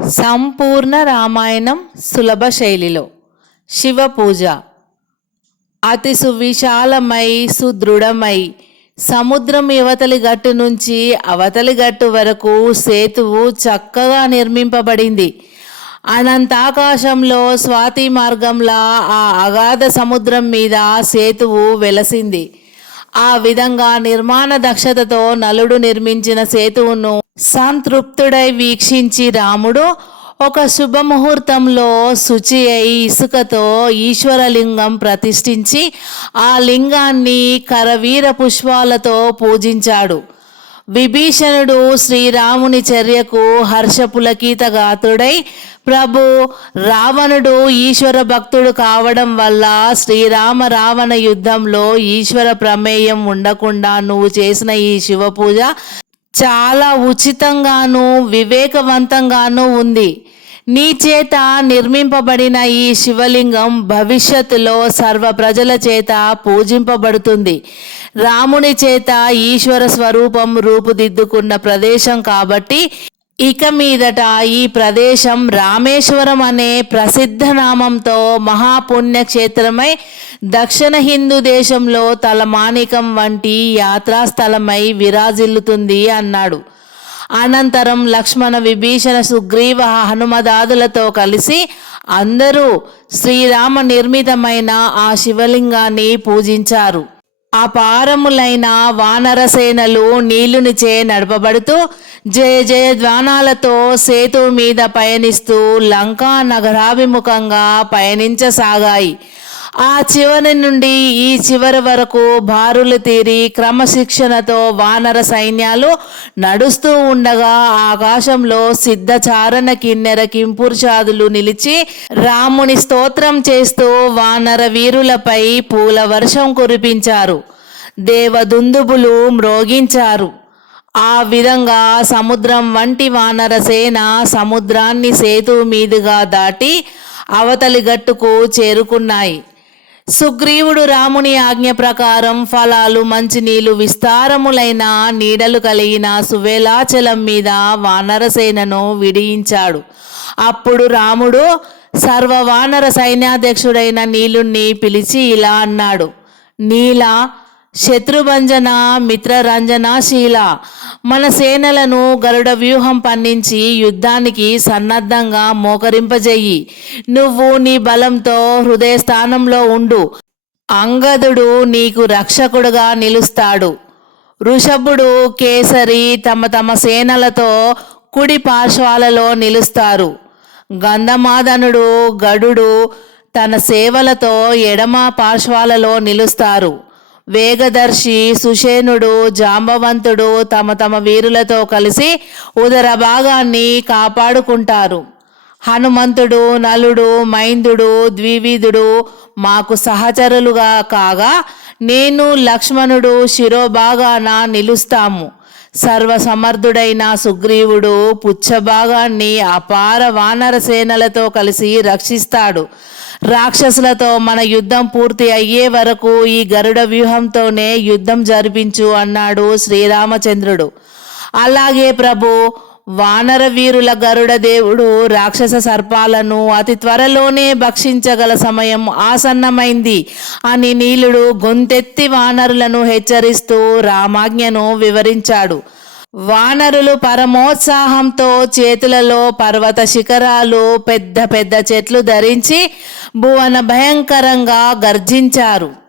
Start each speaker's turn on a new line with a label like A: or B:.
A: సంపూర్ణ రామాయణం సులభ శైలిలో. శివ పూజ. అతి సువిశాలమై సుదృఢమై సముద్రం యువతలి గట్టు నుంచి అవతలి గట్టు వరకు సేతువు చక్కగా నిర్మింపబడింది. అనంతాకాశంలో స్వాతి మార్గంలా ఆ అగాధ సముద్రం మీద సేతువు వెలసింది. ఆ విధంగా నిర్మాణ దక్షతతో నలుడు నిర్మించిన సేతువును సంతృప్తుడై వీక్షించి రాముడు ఒక శుభముహూర్తంలో శుచి అయి ఇసుకతో ఈశ్వరలింగం ప్రతిష్ఠించి ఆ లింగాన్ని కరవీర పుష్పాలతో పూజించాడు. విభీషణుడు శ్రీరాముని చర్యకు హర్షపులకీత గాత్రుడై ప్రభు రావణుడు ఈశ్వర భక్తుడు కావడం వల్ల శ్రీరామ రావణ యుద్ధంలో ఈశ్వర ప్రమేయం ఉండకుండా నువ్వు చేసిన ఈ శివ పూజ చాలా ఉచితంగాను వివేకవంతంగాను ఉంది. నీ చేత నిర్మింపబడిన ఈ శివలింగం భవిష్యత్తులో సర్వ ప్రజల చేత పూజింపబడుతుంది. రాముని చేత ఈశ్వర స్వరూపం రూపుదిద్దుకున్న ప్రదేశం కాబట్టి ఇక మీదట ఈ ప్రదేశం రామేశ్వరం అనే ప్రసిద్ధ నామంతో మహాపుణ్యక్షేత్రమై దక్షిణ హిందూ దేశంలో తలమానికం వంటి యాత్రాస్థలమై విరాజిల్లుతుంది అన్నాడు. అనంతరం లక్ష్మణ విభీషణ సుగ్రీవ హనుమదాదులతో కలిసి అందరూ శ్రీరామ నిర్మితమైన ఆ శివలింగాన్ని పూజించారు. అపారములైన వానరసేనలు నీళ్ళునిచే నడపబడుతూ జయ జయ ద్వానాలతో సేతు మీద పయనిస్తూ లంకా నగరాభిముఖంగా పయనించసాగాయి. ఆ చివరి నుండి ఈ చివరి వరకు బారులు తీరి క్రమశిక్షణతో వానర సైన్యాలు నడుస్తూ ఉండగా ఆకాశంలో సిద్ధచారణ కిన్నెర కింపుర్చాదులు నిలిచి రాముని స్తోత్రం చేస్తూ వానర వీరులపై పూల వర్షం కురిపించారు. దేవదుందుబులు మ్రోగించారు. ఆ విధంగా సముద్రం వంటి వానర సేన సముద్రాన్ని సేతు మీదుగా దాటి అవతలి గట్టుకు చేరుకున్నాయి. సుగ్రీవుడు రాముని ఆజ్ఞ ప్రకారం ఫలాలు మంచినీళ్ళు విస్తారములైన నీడలు కలిగిన సువేలాచలం మీద వానరసేనను విడియించాడు. అప్పుడు రాముడు సర్వ వానర సైన్యాధ్యక్షుడైన నీలుణ్ణి పిలిచి ఇలా అన్నాడు నీలా శత్రుభంజన మిత్రరంజనాశీల మన సేనలను గరుడ వ్యూహం పండించి యుద్ధానికి సన్నద్ధంగా మోకరింపజెయ్యి నువ్వు నీ బలంతో హృదయ స్థానంలో ఉండు. అంగదుడు నీకు రక్షకుడుగా నిలుస్తాడు. ఋషభుడు కేసరి తమ తమ సేనలతో కుడి పార్శ్వాలలో నిలుస్తారు. గంధమాదనుడు గడుడు తన సేవలతో ఎడమ పార్శ్వాలలో నిలుస్తారు. వేగదర్శి సుషేనుడు జాంబవంతుడు తమ తమ వీరులతో కలిసి ఉదర భాగాన్ని కాపాడుకుంటారు. హనుమంతుడు నలుడు మైందుడు ద్వివిధుడు మాకు సహచరులుగా కాగా నేను లక్ష్మణుడు శిరోభాగాన నిలుస్తాము. సర్వసమర్థుడైన సుగ్రీవుడు పుచ్చభాగాన్ని అపార వానర సేనలతో కలిసి రక్షిస్తాడు. రాక్షసులతో మన యుద్ధం పూర్తి అయ్యే వరకు ఈ గరుడ వ్యూహంతోనే యుద్ధం జరిపించు అన్నాడు శ్రీరామచంద్రుడు. అలాగే ప్రభు వానర వీరుల గరుడ దేవుడు రాక్షస సర్పాలను అతి త్వరలోనే భక్షించగల సమయం ఆసన్నమైంది అని నీలుడు గొంతెత్తి వానరులను హెచ్చరిస్తూ రామాజ్ఞను వివరించాడు. వానరులు పరమోత్సాహంతో చేతులలో పర్వత శిఖరాలు పెద్ద పెద్ద చెట్లు ధరించి భువన భయంకరంగా గర్జించారు.